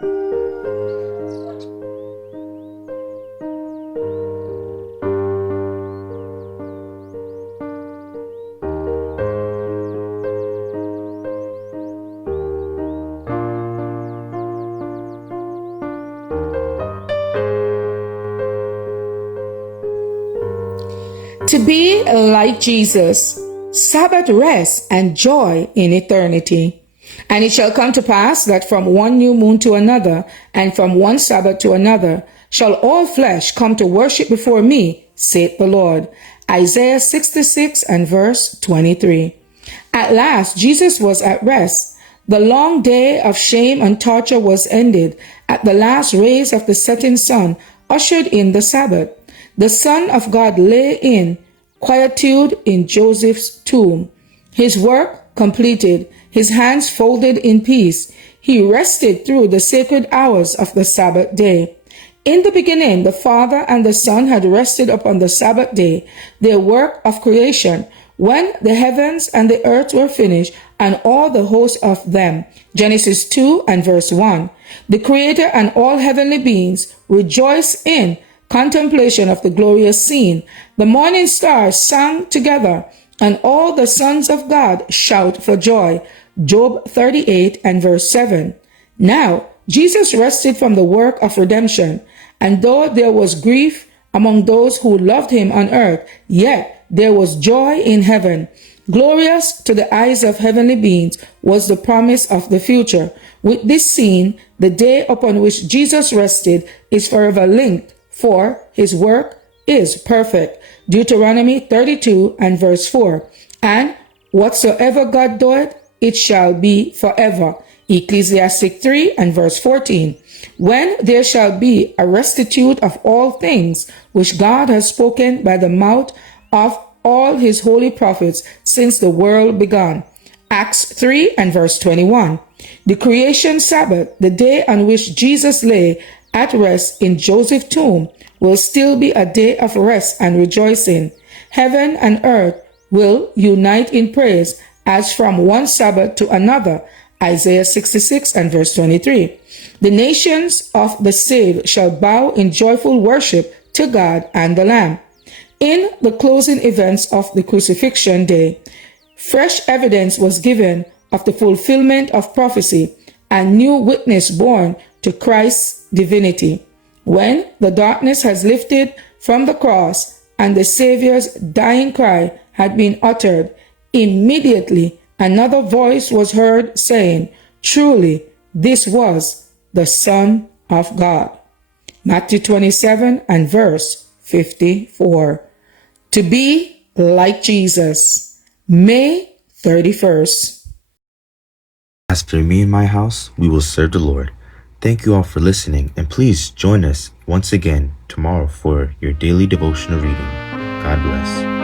To be like Jesus, Sabbath rest and joy in eternity. And it shall come to pass that from one new moon to another, and from one Sabbath to another, shall all flesh come to worship before me, saith the Lord. Isaiah 66 and verse 23. At last, Jesus was at rest. The long day of shame and torture was ended. At the last rays of the setting sun ushered in the Sabbath. The Son of God lay in quietude in Joseph's tomb. His work completed, his hands folded in peace. He rested through the sacred hours of the Sabbath day. In the beginning, the Father and the Son had rested upon the Sabbath day, their work of creation, when the heavens and the earth were finished, and all the host of them. Genesis 2 and verse 1. The Creator and all heavenly beings rejoice in contemplation of the glorious scene. The morning stars sang together, and all the sons of God shout for joy. Job 38 and verse 7. Now, Jesus rested from the work of redemption, and though there was grief among those who loved him on earth, yet there was joy in heaven. Glorious to the eyes of heavenly beings was the promise of the future. With this scene, the day upon which Jesus rested is forever linked, for his work is perfect. Deuteronomy 32 and verse 4. And whatsoever God doeth, it shall be forever. Ecclesiastic 3 and verse 14. When there shall be a restitute of all things which God has spoken by the mouth of all his holy prophets since the world began. Acts 3 and verse 21. The creation Sabbath, the day on which Jesus lay at rest in Joseph's tomb, will still be a day of rest and rejoicing. Heaven and earth will unite in praise as from one Sabbath to another. Isaiah 66 and verse 23. The nations of the saved shall bow in joyful worship to God and the Lamb. In the closing events of the crucifixion day, fresh evidence was given of the fulfillment of prophecy and new witness borne to Christ's divinity. When the darkness has lifted from the cross and the Savior's dying cry had been uttered, immediately another voice was heard saying, "Truly, this was the Son of God." Matthew 27 and verse 54. To be like Jesus. May 31st. As for me and my house, we will serve the Lord. Thank you all for listening, and please join us once again tomorrow for your daily devotional reading. God bless.